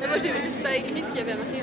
Mais moi, j'ai juste pas écrit ce qu'il y avait marqué.